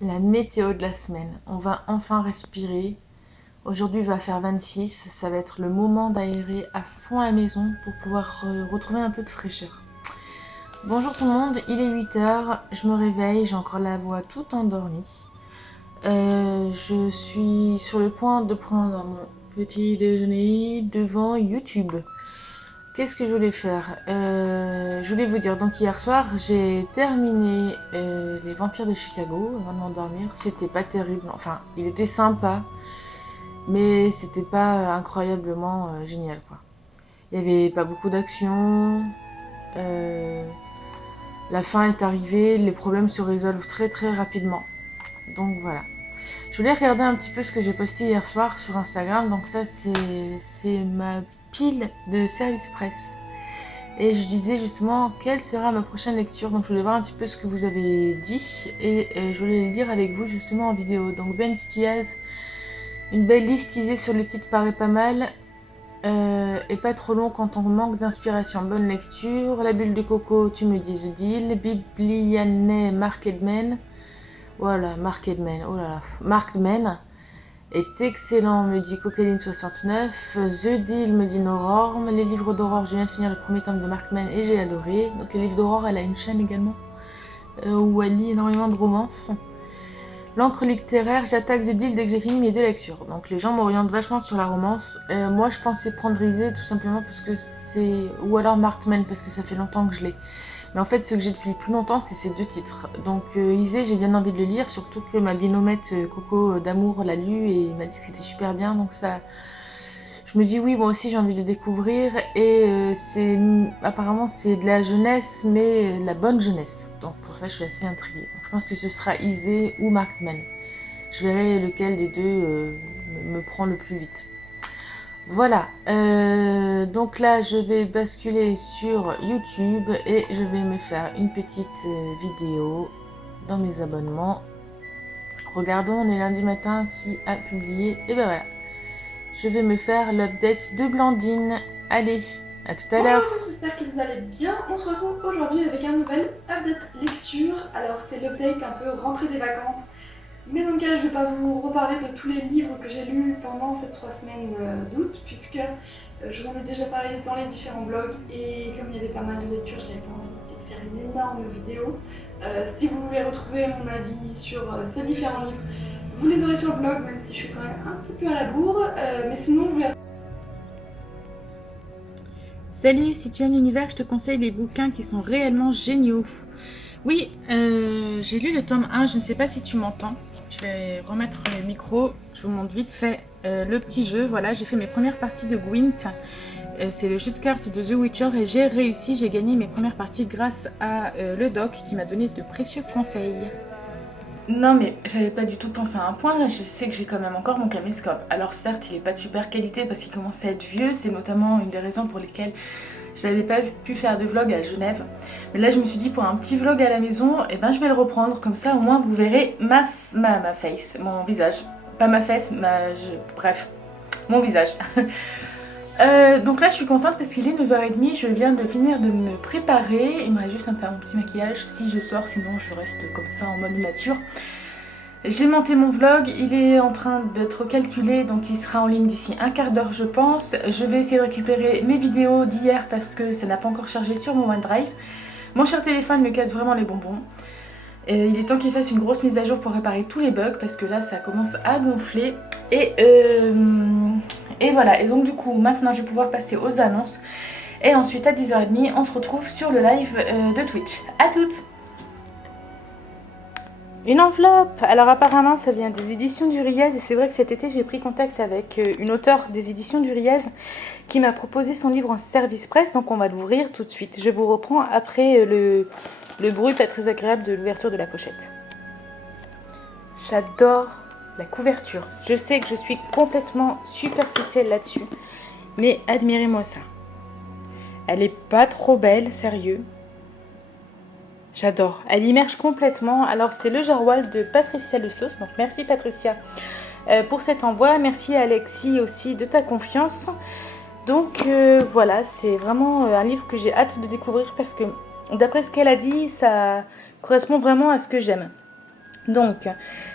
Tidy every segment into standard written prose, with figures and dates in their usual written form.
la météo de la semaine. On va enfin respirer. Aujourd'hui, il va faire 26. Ça va être le moment d'aérer à fond la maison pour pouvoir retrouver un peu de fraîcheur. Bonjour tout le monde, il est 8 h. Je me réveille, j'ai encore la voix toute endormie. Je suis sur le point de prendre mon petit déjeuner devant YouTube. Qu'est-ce que je voulais faire Je voulais vous dire, donc hier soir, j'ai terminé Les Vampires de Chicago avant de m'endormir. C'était pas terrible, enfin, il était sympa, mais c'était pas incroyablement génial, quoi. Il y avait pas beaucoup d'action, la fin est arrivée, les problèmes se résolvent très très rapidement. Donc voilà. Je voulais regarder un petit peu ce que j'ai posté hier soir sur Instagram, donc ça c'est ma pile de service presse. Et je disais justement quelle sera ma prochaine lecture. Donc je voulais voir un petit peu ce que vous avez dit et je voulais le lire avec vous justement en vidéo. Donc Ben Stiaz, une belle liste teasée sur le titre paraît pas mal et pas trop long quand on manque d'inspiration. Bonne lecture. La bulle de coco, tu me dis The Deal. Biblianet Markedman. Voilà, Markedman, oh là là. Markedman est excellent, me dit Cocaline69. The Deal, me dit Nororm. Les livres d'Aurore, je viens de finir le premier tome de Markman et j'ai adoré. Donc les livres d'Aurore, elle a une chaîne également où elle lit énormément de romances. L'encre littéraire, j'attaque The Deal dès que j'ai fini mes 2 lectures. Donc les gens m'orientent vachement sur la romance. Moi je pensais prendre Isée tout simplement parce que c'est... Ou alors Markman parce que ça fait longtemps que je l'ai. Mais en fait, ce que j'ai depuis plus longtemps, c'est ces 2 titres. Donc Isée, j'ai bien envie de le lire, surtout que ma binomette Coco d'Amour l'a lu et m'a dit que c'était super bien. Donc ça, je me dis oui, moi aussi j'ai envie de découvrir. Et apparemment c'est de la jeunesse, mais la bonne jeunesse. Donc pour ça, je suis assez intriguée. Donc, je pense que ce sera Isée ou Markman. Je verrai lequel des deux me prend le plus vite. Voilà, donc là je vais basculer sur YouTube et je vais me faire une petite vidéo dans mes abonnements. Regardons, on est lundi matin qui a publié, et ben voilà. Je vais me faire l'update de Blandine. Allez, à tout à l'heure. Bonjour, j'espère que vous allez bien. On se retrouve aujourd'hui avec un nouvel update lecture. Alors c'est l'update un peu rentrée des vacances. Mais dans lequel je ne vais pas vous reparler de tous les livres que j'ai lus pendant ces 3 semaines d'août, puisque je vous en ai déjà parlé dans les différents blogs, et comme il y avait pas mal de lectures, j'avais pas envie de faire une énorme vidéo. Si vous voulez retrouver mon avis sur ces différents livres, vous les aurez sur le blog, même si je suis quand même un petit peu à la bourre, mais sinon vous les... Salut, si tu aimes l'univers, je te conseille des bouquins qui sont réellement géniaux. Oui, j'ai lu le tome 1, je ne sais pas si tu m'entends. Je vais remettre le micro, je vous montre vite fait le petit jeu. Voilà, j'ai fait mes premières parties de Gwent. C'est le jeu de cartes de The Witcher et j'ai réussi, j'ai gagné mes premières parties grâce à le doc qui m'a donné de précieux conseils. Non mais j'avais pas du tout pensé à un point, je sais que j'ai quand même encore mon caméscope. Alors certes il est pas de super qualité parce qu'il commence à être vieux, c'est notamment une des raisons pour lesquelles je n'avais pas pu faire de vlog à Genève. Mais là je me suis dit pour un petit vlog à la maison, et ben je vais le reprendre, comme ça au moins vous verrez ma face, mon visage. Pas ma face, bref, mon visage. Donc là je suis contente parce qu'il est 9 h 30, je viens de finir de me préparer. Il me reste juste à me faire mon petit maquillage si je sors, sinon je reste comme ça en mode nature. J'ai monté mon vlog, il est en train d'être calculé, donc il sera en ligne d'ici un quart d'heure je pense. Je vais essayer de récupérer mes vidéos d'hier parce que ça n'a pas encore chargé sur mon OneDrive. Mon cher téléphone me casse vraiment les bonbons. Et il est temps qu'il fasse une grosse mise à jour pour réparer tous les bugs parce que là ça commence à gonfler. Et voilà, et donc du coup maintenant je vais pouvoir passer aux annonces. Et ensuite à 10 h 30 on se retrouve sur le live de Twitch. À toutes! Une enveloppe. Alors apparemment ça vient des éditions du Riez et c'est vrai que cet été j'ai pris contact avec une auteure des éditions du Riez qui m'a proposé son livre en service presse, donc on va l'ouvrir tout de suite. Je vous reprends après le bruit pas très agréable de l'ouverture de la pochette. J'adore la couverture. Je sais que je suis complètement superficielle là-dessus, mais admirez-moi ça. Elle est pas trop belle, sérieux. J'adore, elle immerge complètement. Alors c'est le Jarwal de Patricia Le Sauce, donc merci Patricia pour cet envoi. Merci Alexis aussi de ta confiance. Donc voilà, c'est vraiment un livre que j'ai hâte de découvrir parce que d'après ce qu'elle a dit, ça correspond vraiment à ce que j'aime. Donc,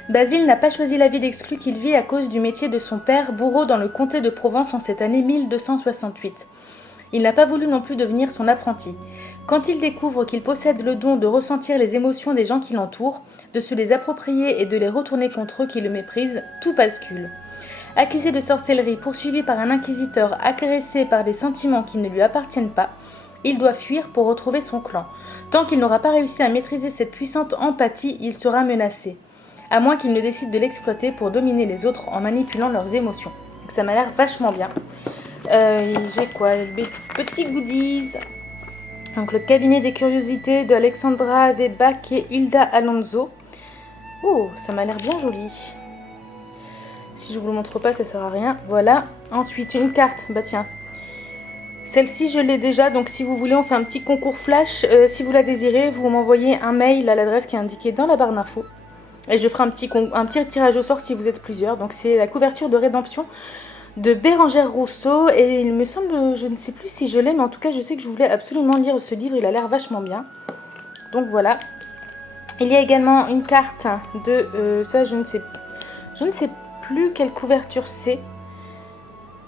Basile n'a pas choisi la vie d'exclus qu'il vit à cause du métier de son père, bourreau dans le comté de Provence en cette année 1268. Il n'a pas voulu non plus devenir son apprenti. Quand il découvre qu'il possède le don de ressentir les émotions des gens qui l'entourent, de se les approprier et de les retourner contre eux qui le méprisent, tout bascule. Accusé de sorcellerie, poursuivi par un inquisiteur, agressé par des sentiments qui ne lui appartiennent pas, il doit fuir pour retrouver son clan. Tant qu'il n'aura pas réussi à maîtriser cette puissante empathie, il sera menacé. À moins qu'il ne décide de l'exploiter pour dominer les autres en manipulant leurs émotions. Donc ça m'a l'air vachement bien. J'ai quoi? Des petits goodies. Donc le cabinet des curiosités de Alexandra Webbach et Hilda Alonso. Oh, ça m'a l'air bien joli. Si je vous le montre pas, ça sert à rien. Voilà. Ensuite, une carte. Bah tiens. Celle-ci, je l'ai déjà. Donc si vous voulez, on fait un petit concours flash. Si vous la désirez, vous m'envoyez un mail à l'adresse qui est indiquée dans la barre d'infos. Et je ferai un petit tirage au sort si vous êtes plusieurs. Donc c'est la couverture de Rédemption de Bérengère Rousseau. Et il me semble, je ne sais plus si je l'ai, mais en tout cas, je sais que je voulais absolument lire ce livre. Il a l'air vachement bien. Donc voilà. Il y a également une carte de... ça, je ne sais plus quelle couverture c'est.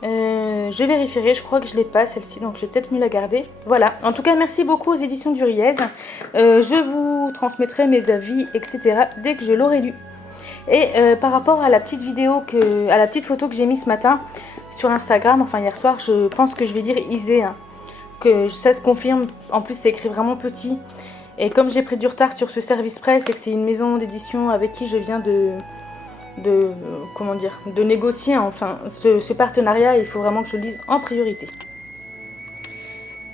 Je vérifierai, je crois que je l'ai pas celle-ci, donc je vais peut-être mieux la garder. Voilà, en tout cas merci beaucoup aux éditions du Riez. Je vous transmettrai mes avis, etc. dès que je l'aurai lu. Et par rapport à la petite à la petite photo que j'ai mise ce matin sur Instagram, enfin hier soir, je pense que je vais dire Isée, hein, que ça se confirme. En plus c'est écrit vraiment petit. Et comme j'ai pris du retard sur ce service presse et que c'est une maison d'édition avec qui je viens de négocier enfin ce partenariat, il faut vraiment que je le lise en priorité.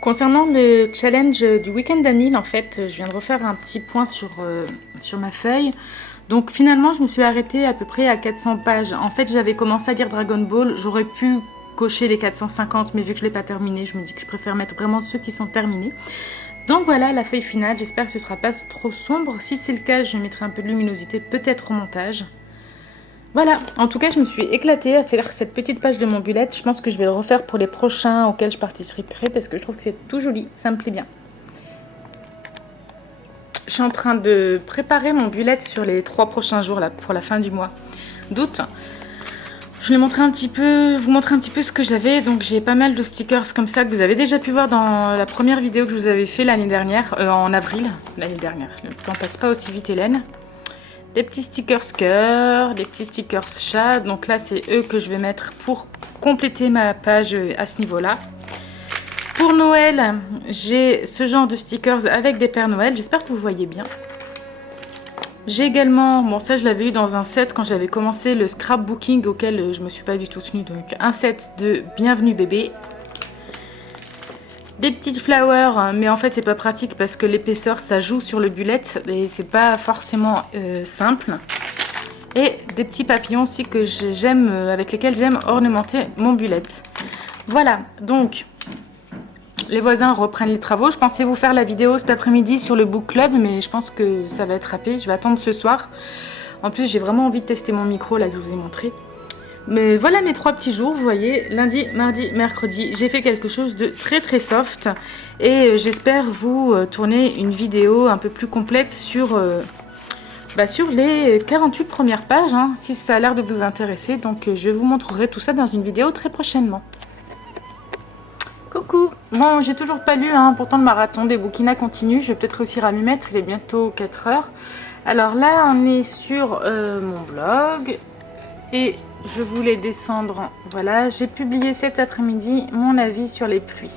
Concernant le challenge du week-end d'Amil, en fait, je viens de refaire un petit point sur ma feuille. Donc finalement, je me suis arrêtée à peu près à 400 pages. En fait, j'avais commencé à lire Dragon Ball, j'aurais pu cocher les 450, mais vu que je ne l'ai pas terminé, je me dis que je préfère mettre vraiment ceux qui sont terminés. Donc voilà la feuille finale, j'espère que ce ne sera pas trop sombre. Si c'est le cas, je mettrai un peu de luminosité, peut-être au montage. Voilà, en tout cas je me suis éclatée à faire cette petite page de mon bullet. Je pense que je vais le refaire pour les prochains auxquels je participerai parce que je trouve que c'est tout joli, ça me plaît bien. Je suis en train de préparer mon bullet sur les 3 prochains jours là, pour la fin du mois d'août. Je vais vous montrer un petit peu ce que j'avais. Donc j'ai pas mal de stickers comme ça que vous avez déjà pu voir dans la première vidéo que je vous avais fait l'année dernière, en avril l'année dernière. Le temps passe pas aussi vite, Hélène. Des petits stickers cœur, des petits stickers chat. Donc là c'est eux que je vais mettre pour compléter ma page à ce niveau-là. Pour Noël, j'ai ce genre de stickers avec des Pères Noël. J'espère que vous voyez bien. J'ai également, bon ça je l'avais eu dans un set quand j'avais commencé le scrapbooking auquel je me suis pas du tout tenue. Donc un set de Bienvenue bébé. Des petites flowers, mais en fait c'est pas pratique parce que l'épaisseur ça joue sur le bullet et c'est pas forcément simple. Et des petits papillons aussi que j'aime, avec lesquels j'aime ornementer mon bullet. Voilà, donc les voisins reprennent les travaux. Je pensais vous faire la vidéo cet après-midi sur le book club, mais je pense que ça va être râpé. Je vais attendre ce soir. En plus, j'ai vraiment envie de tester mon micro là que je vous ai montré. Mais voilà mes 3 petits jours, vous voyez, lundi, mardi, mercredi, j'ai fait quelque chose de très très soft. Et j'espère vous tourner une vidéo un peu plus complète sur les 48 premières pages, hein, si ça a l'air de vous intéresser. Donc je vous montrerai tout ça dans une vidéo très prochainement. Coucou. Bon, j'ai toujours pas lu, hein, pourtant le marathon des bouquinats continue. Je vais peut-être réussir à m'y mettre, il est bientôt 4 heures. Alors là, on est sur mon blog. Et je voulais descendre, voilà, j'ai publié cet après-midi mon avis sur les pluies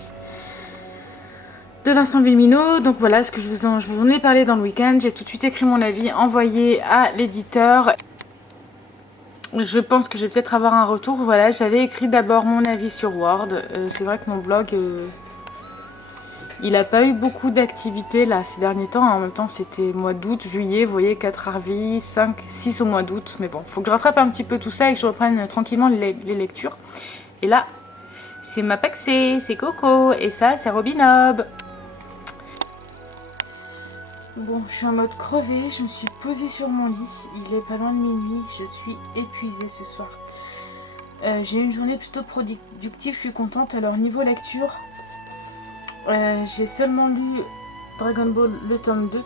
de Vincent Vimino. Donc voilà, ce que je vous en ai parlé dans le week-end. J'ai tout de suite écrit mon avis, envoyé à l'éditeur. Je pense que je vais peut-être avoir un retour. Voilà, j'avais écrit d'abord mon avis sur Word. C'est vrai que mon blog, il n'a pas eu beaucoup d'activités là ces derniers temps. En même temps, c'était mois d'août, juillet, vous voyez, 4 avis, 5, 6 au mois d'août. Mais bon, il faut que je rattrape un petit peu tout ça et que je reprenne tranquillement les lectures. Et là, c'est ma Paxé, c'est Coco. Et ça, c'est Robinob. Bon, je suis en mode crevé, je me suis posée sur mon lit, il est pas loin de minuit, je suis épuisée ce soir. J'ai eu une journée plutôt productive, je suis contente. Alors niveau lecture, j'ai seulement lu Dragon Ball le tome 2.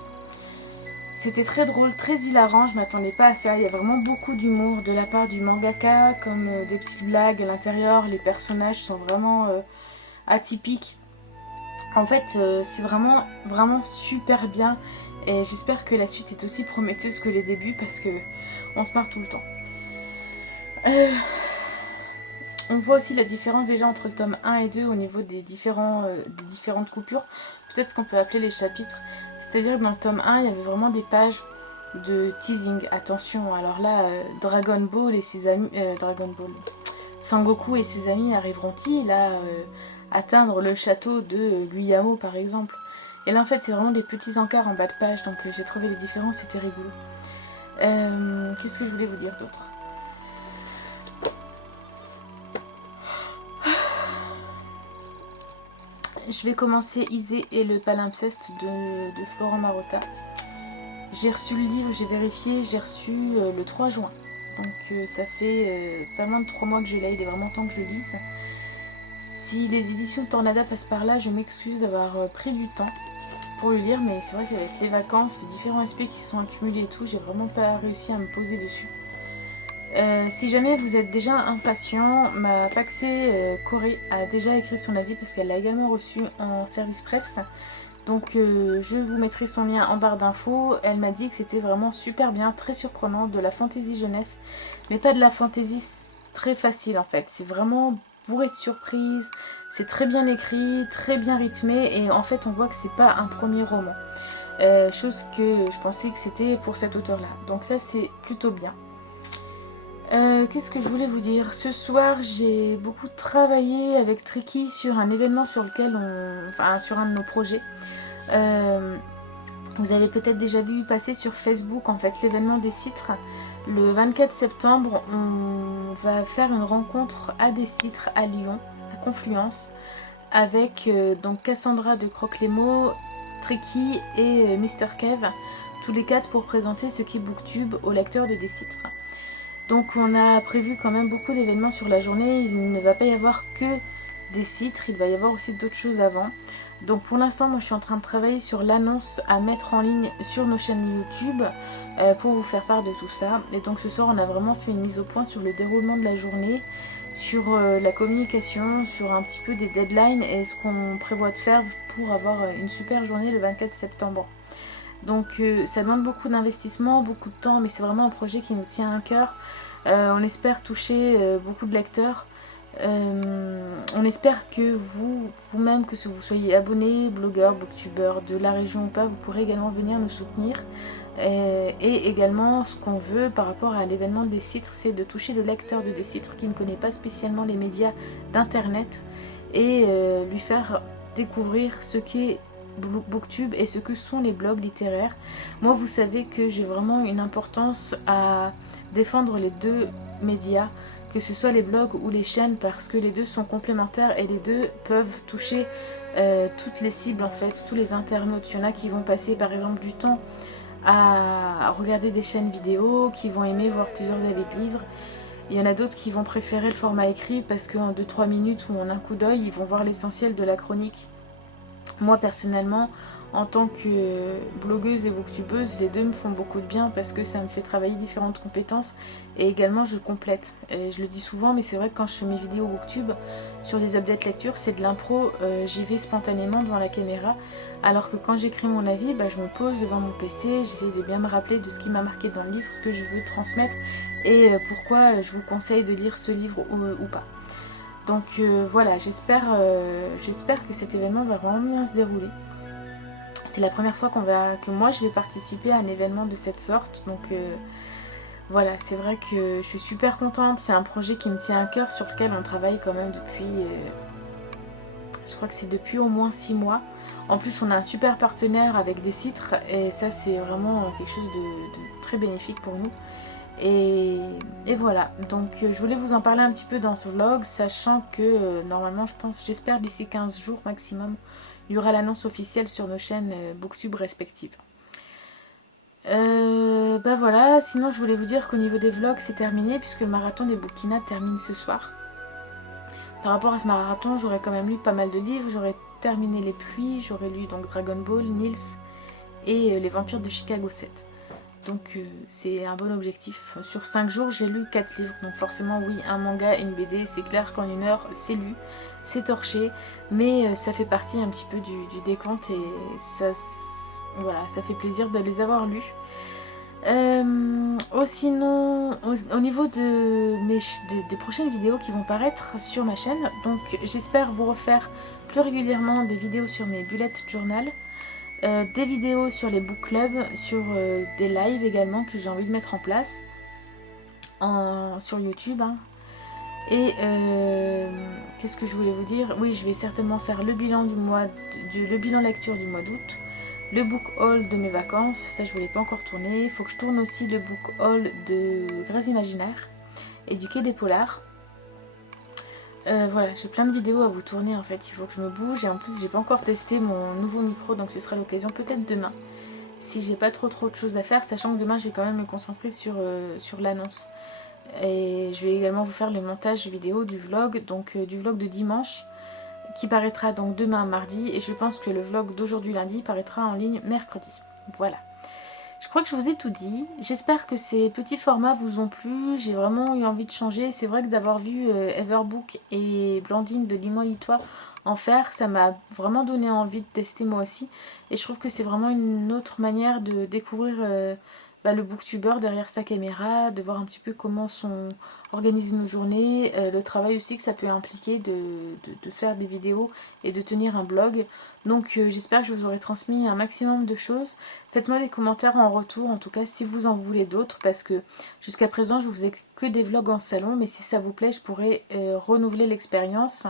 C'était très drôle, très hilarant, je m'attendais pas à ça. Il y a vraiment beaucoup d'humour de la part du mangaka, comme des petites blagues à l'intérieur. Les personnages sont vraiment atypiques. En fait, c'est vraiment super bien. Et j'espère que la suite est aussi prometteuse que les débuts parce que on se marre tout le temps. On voit aussi la différence déjà entre le tome 1 et 2 au niveau des différentes coupures. Peut-être ce qu'on peut appeler les chapitres. C'est-à-dire que dans le tome 1, il y avait vraiment des pages de teasing. Attention, alors là, Dragon Ball et ses amis... Dragon Ball... Sangoku et ses amis arriveront-ils à atteindre le château de Guillermo par exemple. Et là en fait c'est vraiment des petits encarts en bas de page, donc j'ai trouvé les différences, c'était rigolo. Qu'est-ce que je voulais vous dire d'autre? Je vais commencer Isée et le palimpseste de Florent Marotta. J'ai reçu le livre, j'ai vérifié, je l'ai reçu le 3 juin. Donc ça fait pas moins de 3 mois que je l'ai, il est vraiment temps que je le lise. Si les éditions de Tornada passent par là, je m'excuse d'avoir pris du temps pour le lire, mais c'est vrai qu'avec les vacances, les différents aspects qui se sont accumulés et tout, j'ai vraiment pas réussi à me poser dessus. Si jamais vous êtes déjà impatient, ma Paxé Corée a déjà écrit son avis parce qu'elle l'a également reçu en service presse. Donc je vous mettrai son lien en barre d'infos. Elle m'a dit que c'était vraiment super bien, très surprenant, de la fantaisie jeunesse, mais pas de la fantaisie très facile en fait. C'est vraiment bourré de surprises, c'est très bien écrit, très bien rythmé et en fait on voit que c'est pas un premier roman. Chose que je pensais que c'était pour cet auteur-là. Donc ça c'est plutôt bien. Qu'est-ce que je voulais vous dire? Ce soir, j'ai beaucoup travaillé avec Tricky sur un événement sur lequel sur un de nos projets. Vous avez peut-être déjà vu passer sur Facebook en fait l'événement des citres. Le 24 septembre, on va faire une rencontre à des citres à Lyon, à Confluence, avec donc Cassandra de Croque-les-Mots, Tricky et Mr. Kev, tous les quatre pour présenter ce qu'est Booktube aux lecteurs de Des Citres. Donc on a prévu quand même beaucoup d'événements sur la journée, il ne va pas y avoir que des citres, il va y avoir aussi d'autres choses avant. Donc pour l'instant moi je suis en train de travailler sur l'annonce à mettre en ligne sur nos chaînes YouTube pour vous faire part de tout ça. Et donc ce soir on a vraiment fait une mise au point sur le déroulement de la journée, sur la communication, sur un petit peu des deadlines et ce qu'on prévoit de faire pour avoir une super journée le 24 septembre. Donc ça demande beaucoup d'investissement, beaucoup de temps, mais c'est vraiment un projet qui nous tient à cœur. On espère toucher beaucoup de lecteurs. On espère que vous-même, que vous soyez abonné, blogueur, booktubeur de la région ou pas, vous pourrez également venir nous soutenir. Et également, ce qu'on veut par rapport à l'événement des citres, c'est de toucher le lecteur de Des Citres qui ne connaît pas spécialement les médias d'internet et lui faire découvrir ce qu'est Booktube et ce que sont les blogs littéraires. Moi vous savez que j'ai vraiment une importance à défendre les deux médias, que ce soit les blogs ou les chaînes, parce que les deux sont complémentaires et les deux peuvent toucher toutes les cibles en fait, tous les internautes. Il y en a qui vont passer par exemple du temps à regarder des chaînes vidéo, qui vont aimer voir plusieurs avis de livres. Il y en a d'autres qui vont préférer le format écrit parce qu'en 2-3 minutes ou en un coup d'œil ils vont voir l'essentiel de la chronique. Moi personnellement, en tant que blogueuse et booktubeuse, les deux me font beaucoup de bien parce que ça me fait travailler différentes compétences et également je complète. Et je le dis souvent, mais c'est vrai que quand je fais mes vidéos booktube sur les updates lecture, c'est de l'impro, j'y vais spontanément devant la caméra, alors que quand j'écris mon avis, je me pose devant mon PC, j'essaie de bien me rappeler de ce qui m'a marqué dans le livre, ce que je veux transmettre et pourquoi je vous conseille de lire ce livre ou pas. Donc voilà, j'espère que cet événement va vraiment bien se dérouler. C'est la première fois que moi je vais participer à un événement de cette sorte. Donc voilà, c'est vrai que je suis super contente. C'est un projet qui me tient à cœur, sur lequel on travaille quand même depuis... je crois que c'est depuis au moins 6 mois. En plus on a un super partenaire avec Des Citres et ça c'est vraiment quelque chose de très bénéfique pour nous. Et voilà, donc je voulais vous en parler un petit peu dans ce vlog, sachant que normalement j'espère d'ici 15 jours maximum, il y aura l'annonce officielle sur nos chaînes Booktube respectives. Voilà, sinon je voulais vous dire qu'au niveau des vlogs c'est terminé puisque le marathon des bouquinats termine ce soir. Par rapport à ce marathon, j'aurais quand même lu pas mal de livres, j'aurais terminé Les Pluies, j'aurais lu donc Dragon Ball, Nils et Les Vampires de Chicago 7. Donc c'est un bon objectif. Sur 5 jours, j'ai lu 4 livres. Donc forcément, oui, un manga et une BD, c'est clair qu'en 1 heure, c'est lu, c'est torché. Mais ça fait partie un petit peu du décompte et ça, voilà, ça fait plaisir de les avoir lus. Sinon, au niveau des prochaines vidéos qui vont paraître sur ma chaîne, donc j'espère vous refaire plus régulièrement des vidéos sur mes bullet journal. Des vidéos sur les book clubs, sur des lives également que j'ai envie de mettre en place sur YouTube. Hein. Et qu'est-ce que je voulais vous dire? Oui, je vais certainement faire le bilan le bilan lecture du mois d'août, le book haul de mes vacances, ça je ne voulais pas encore tourner. Il faut que je tourne aussi le book haul de Grèce Imaginaire et du Quai des Polars. Voilà, j'ai plein de vidéos à vous tourner en fait, il faut que je me bouge et en plus j'ai pas encore testé mon nouveau micro donc ce sera l'occasion peut-être demain si j'ai pas trop de choses à faire, sachant que demain je vais quand même me concentrer sur l'annonce et je vais également vous faire le montage vidéo du vlog, donc du vlog de dimanche qui paraîtra donc demain mardi et je pense que le vlog d'aujourd'hui lundi paraîtra en ligne mercredi. Voilà. Je crois que je vous ai tout dit. J'espère que ces petits formats vous ont plu. J'ai vraiment eu envie de changer. C'est vrai que d'avoir vu Everbook et Blandine de Limoilitois en faire, ça m'a vraiment donné envie de tester moi aussi. Et je trouve que c'est vraiment une autre manière de découvrir le booktuber derrière sa caméra, de voir un petit peu comment sont organisées nos journées, le travail aussi que ça peut impliquer de faire des vidéos et de tenir un blog. Donc j'espère que je vous aurai transmis un maximum de choses. Faites-moi des commentaires en retour, en tout cas si vous en voulez d'autres, parce que jusqu'à présent je vous ai que des vlogs en salon, mais si ça vous plaît je pourrais renouveler l'expérience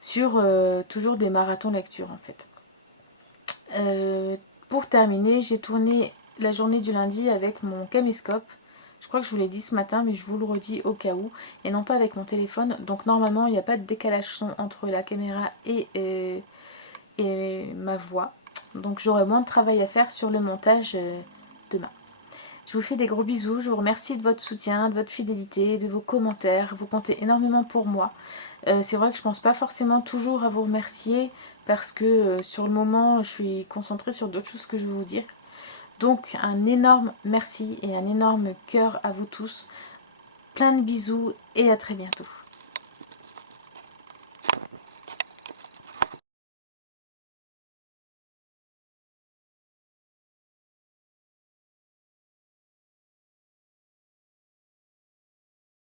sur toujours des marathons lecture en fait. Pour terminer, j'ai tourné la journée du lundi avec mon caméscope. Je crois que je vous l'ai dit ce matin, mais je vous le redis au cas où. Et non pas avec mon téléphone. Donc normalement, il n'y a pas de décalage son entre la caméra et ma voix. Donc j'aurai moins de travail à faire sur le montage demain. Je vous fais des gros bisous. Je vous remercie de votre soutien, de votre fidélité, de vos commentaires. Vous comptez énormément pour moi. C'est vrai que je pense pas forcément toujours à vous remercier parce que sur le moment, je suis concentrée sur d'autres choses que je veux vous dire. Donc un énorme merci et un énorme cœur à vous tous. Plein de bisous et à très bientôt.